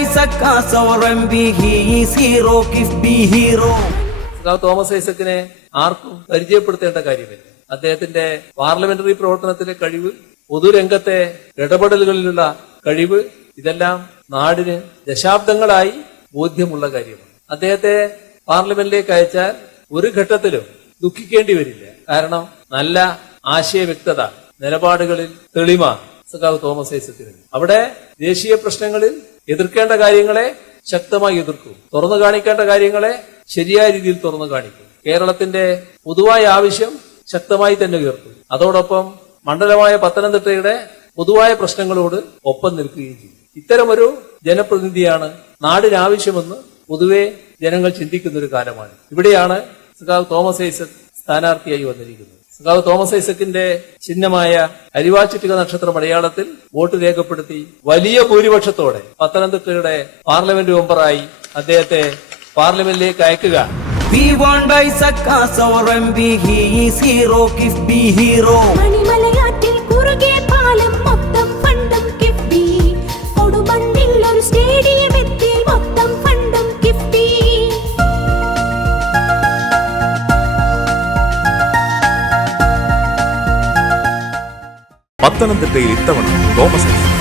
Isaac hero hero Thomas ഐസക്കിനെ ആർക്കും പരിചയപ്പെടുത്തേണ്ട കാര്യമില്ല. അദ്ദേഹത്തിന്റെ പാർലമെന്ററി പ്രവർത്തനത്തിലെ കഴിവ് പൊതുരംഗത്തെ ഇടപെടലുകളിലുള്ള കഴിവ് ഇതെല്ലാം നാടിന് ദശാബ്ദങ്ങളായി ബോധ്യമുള്ള കാര്യമാണ്. അദ്ദേഹത്തെ പാർലമെന്റിലേക്ക് അയച്ചാൽ ഒരു ഘട്ടത്തിലും ദുഃഖിക്കേണ്ടി വരില്ല. കാരണം നല്ല ആശയവ്യക്തത നിലപാടുകളിൽ തെളിമ സഖാവ് തോമസ് ഐസക്കിന് അവിടെ ദേശീയ പ്രശ്നങ്ങളിൽ എതിർക്കേണ്ട കാര്യങ്ങളെ ശക്തമായി എതിർക്കും. തുറന്നു കാണിക്കേണ്ട കാര്യങ്ങളെ ശരിയായ രീതിയിൽ തുറന്നു കാണിക്കും. കേരളത്തിന്റെ പൊതുവായ ആവശ്യം ശക്തമായി തന്നെ ഉയർത്തും. അതോടൊപ്പം മണ്ഡലമായ പത്തനംതിട്ടയുടെ പൊതുവായ പ്രശ്നങ്ങളോട് ഒപ്പം നിൽക്കുകയും ചെയ്യും. ഇത്തരമൊരു ജനപ്രതിനിധിയാണ് നാടിന് ആവശ്യമെന്ന് പൊതുവെ ജനങ്ങൾ ചിന്തിക്കുന്ന ഒരു കാലമാണ്. ഇവിടെയാണ് സഖാവ് തോമസ് ഐസക് സ്ഥാനാർത്ഥിയായി വന്നിരിക്കുന്നത്. സഖാവ് തോമസ് ഐസക്കിന്റെ ചിഹ്നമായ അരിവാച്ചുറ്റിക നക്ഷത്രം അടയാളത്തിൽ വോട്ട് രേഖപ്പെടുത്തി വലിയ ഭൂരിപക്ഷത്തോടെ പത്തനംതിട്ടയുടെ പാർലമെന്റ് മെമ്പറായി അദ്ദേഹത്തെ പാർലമെന്റിലേക്ക് അയക്കുക We want as our MB, he is hero, give be hero. മണിമലയാറ്റിൽ പത്തനംതിട്ടയിൽ ഇത്തവണ തോമസ് ഐസക്.